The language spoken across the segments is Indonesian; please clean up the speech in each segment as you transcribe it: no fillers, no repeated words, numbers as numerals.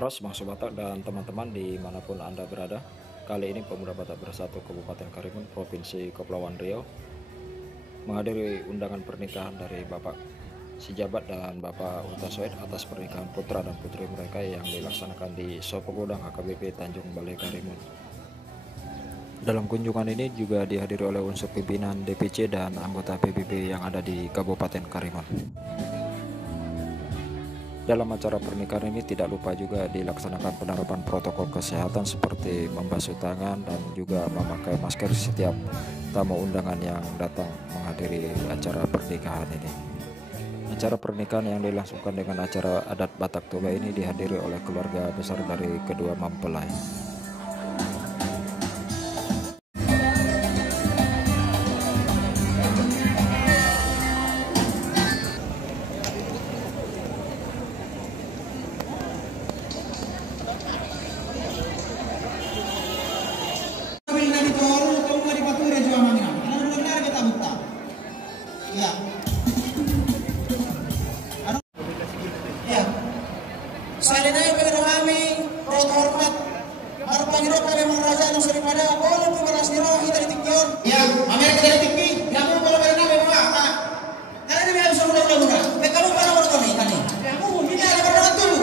Ras Bangsa Batak dan teman-teman dimanapun Anda berada. Kali ini Pemuda Batak Bersatu Kabupaten Karimun, Provinsi Kepulauan Riau menghadiri undangan pernikahan dari Bapak Sijabat dan Bapak Utasoid atas pernikahan putra dan putri mereka yang dilaksanakan di Sopo Gudang HKBP Tanjung Balai Karimun. Dalam kunjungan ini juga dihadiri oleh unsur pimpinan DPC dan anggota PBB yang ada di Kabupaten Karimun. Dalam acara pernikahan ini tidak lupa juga dilaksanakan penerapan protokol kesehatan seperti membasuh tangan dan juga memakai masker setiap tamu undangan yang datang menghadiri acara pernikahan ini. Acara pernikahan yang dilangsungkan dengan acara adat Batak Toba ini dihadiri oleh keluarga besar dari kedua mempelai. Saya naik ke kami, rot hormat, marpangiro kami mengraja nang daripada boleh tumaras niro kita ditikyon. Ya, amer kita ditikki, kamu kalau balik nabi bawa. Karena dia bisa mudah-mudah. Kamu pada orang kami tadi. Kamu ini ada berapa dulu?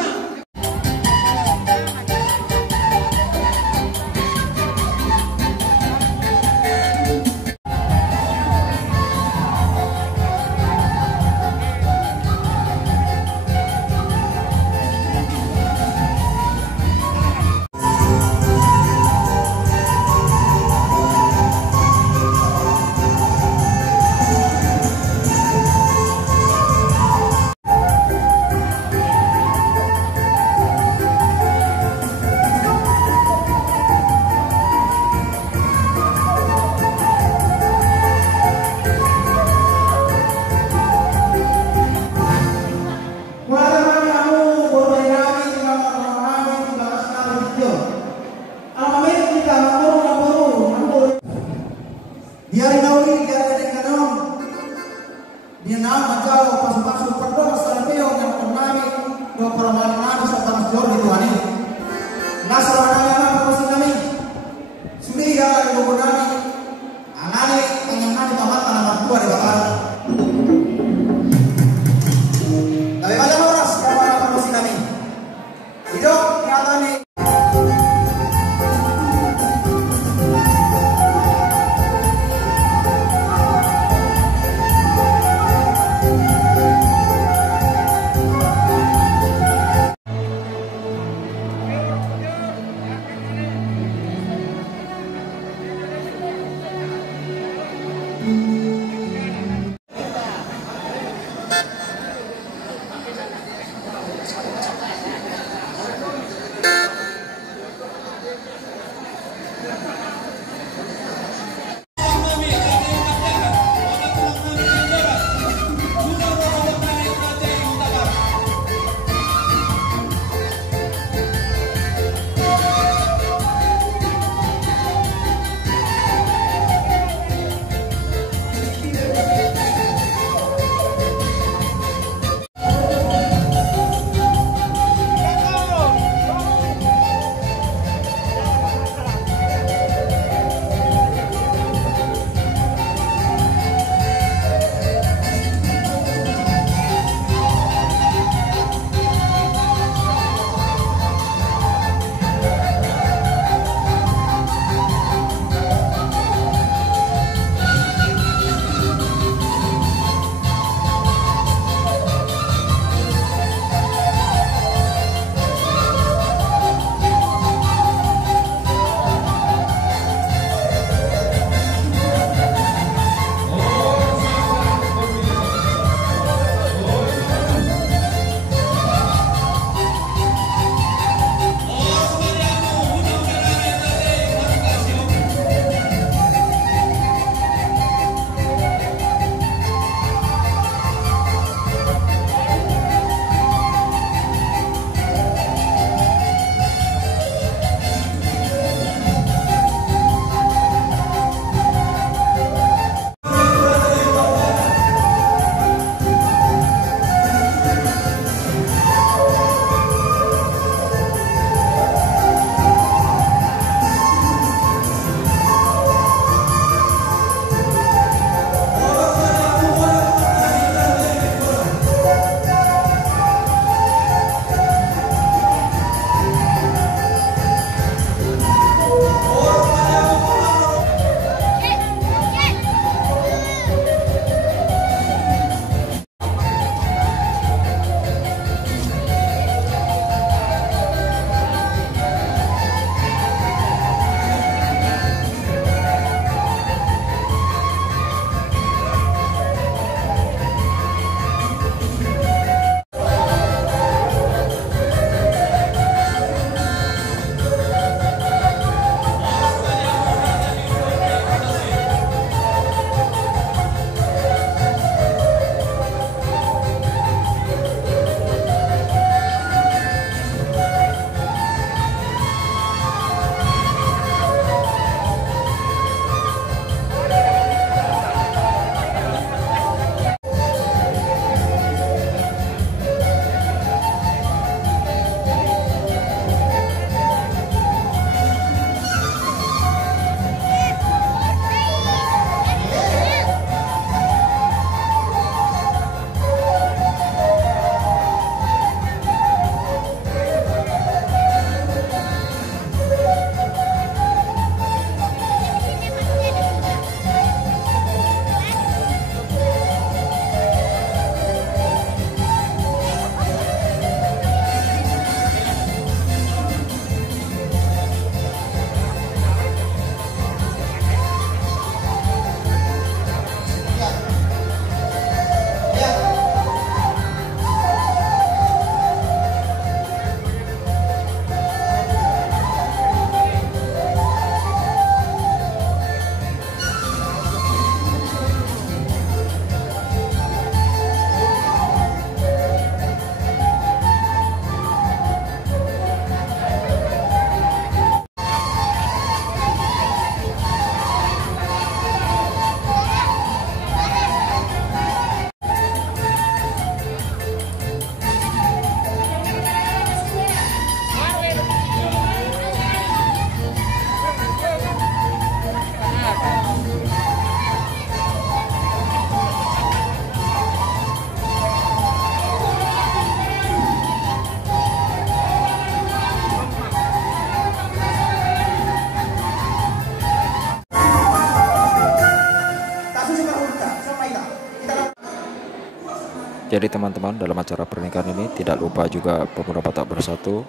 Jadi teman-teman, dalam acara pernikahan ini tidak lupa juga pemuda Batak Bersatu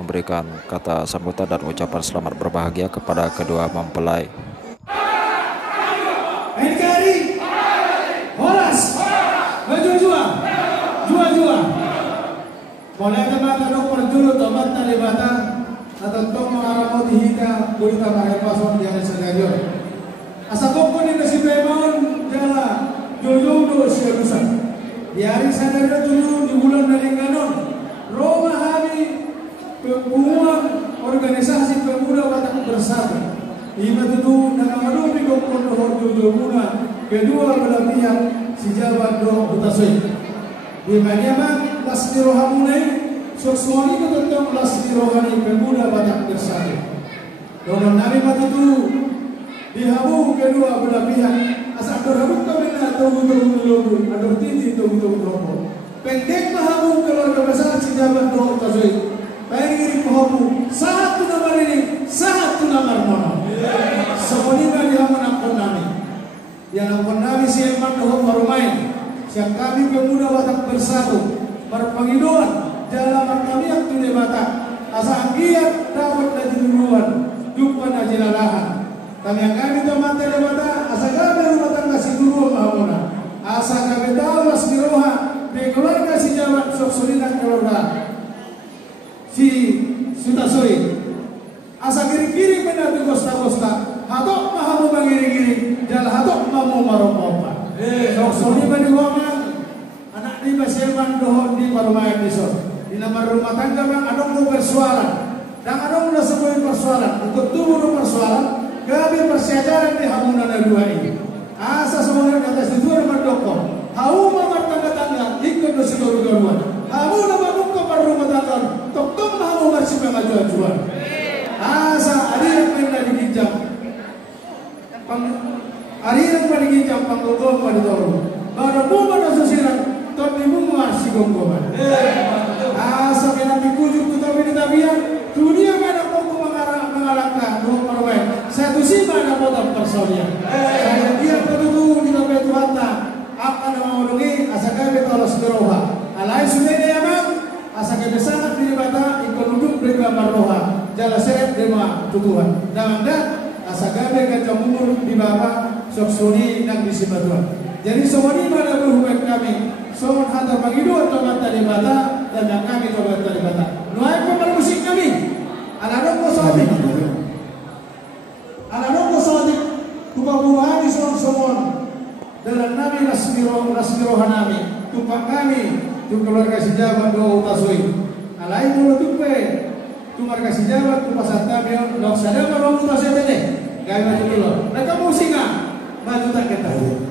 memberikan kata sambutan dan ucapan selamat berbahagia kepada kedua mempelai. NKRI, Horas, Jua-Jua, Jua-Jua. Boleh teman atau perjulu tomat tali bata atau tong mengaramo dihita gurita pakai pason di atas segarion. Asa koko ni nasi bemon jala jojo siarusan. Di hari sadar dulu di bulan dari kanon Roma hari pembunuhan organisasi pemuda Batak Bersatu. Ima itu nakamadu di kokono jojo muna kedua belah pihak si jabat do utasoi. Di mana lasmi rohamune sosoni tentang lasmi rohani pemuda Batak Bersatu. Donon nabi itu dihabu kedua belah pihak. Asa berhabuk kami na tunggu ador titi tunggu. Pendek mahabu keluarga besar si jabat do utasoi. Pengiri mahabu satu nomor ini satu nomor mana. Semuanya dihamun ampun nami. Yang ampun nami si Eman doh marumain. Siang kami pemuda Batak Bersatu berpengiduan jalan kami yang tuli Batak asa anggiat dapat dari duluan jumpa najilalahan kami yang kami teman tele Batak asa kami rumah tangga si dulu mahamuna asa kami tahu las miroha di keluarga si Jawa sok-solinan keluarga si Sutasoi asa kiri-kiri benar di kosta-kosta hatok mahamu mangiri-kiri jalan hatok mamu marompa sok-soli bani wama anak di Baseman dohon di Parumaya Besok di nomor rumah tangga bang adong mau persoalan dan adong udah semua persoalan untuk tubuh persoalan kami persiajaran di hamunan dua ini asa semuanya kata situ rumah dokter hau mamar tangga-tangga ikut dosi garu-garuan hau nama muka per rumah tangga tok-tok mau bersih mengajuan asa ada yang pernah diginjam hari yang paling ginjam panggungom pada tahun baru bukan asosiran tapi bukan si gonggoman asa kena dikujuk tetapi di tabian dunia mana kau mengalahkan dua perway satu sih mana potong persaudaraan saya dia betul di tabiat Tuhan akan mengurangi asa kami tolos beroha alai sudah dia bang asa kami sangat diribata ikut duduk beriba maroha jalan seret dema tutuhan dan asa kami kacau umur di bawah sok-soni nang di Simbatuan. Jadi semua ini pada berhubungan kami. Semua hantar pagi dua tomat tadi bata dan yang kami tomat tadi bata. Nuai pemain musik kami. Anak-anak sodik. Anak-anak sodik. Kupabuhan di semua dalam nami rasmirohan nami. Tumpang kami. Tum keluarga sejabat doa utasoi. Alai mulut tupe. Tum keluarga sejabat tumpasat kami. Lok sadar kalau utasoi tete. Gaya maju dulu. Mereka musik nggak? Maju tak ketahui.